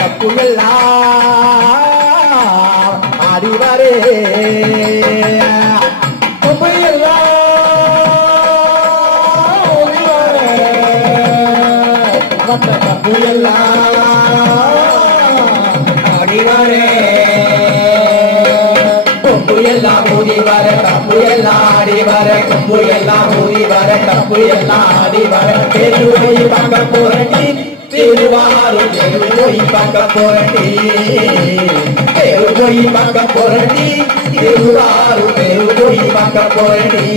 தப்பு எல்லாம் ஆடிவாரே தப்பு எல்லாம் தப்பு எல்லாம் ஆடிவாரே கொம்பு எல்லாம் ஊதி வர தப்பு எல்லாம் ஆடி வர கொம்பு எல்லாம் ஊதி வர தப்பு எல்லாம் ஆடி வர தெரு போய் பார்க்க போறடி திருவாரூர் தெரு போய் பார்க்க போறடி தெரு போய் பார்க்க போறடி திருவாரூர் தெரு போய் பார்க்க போறடி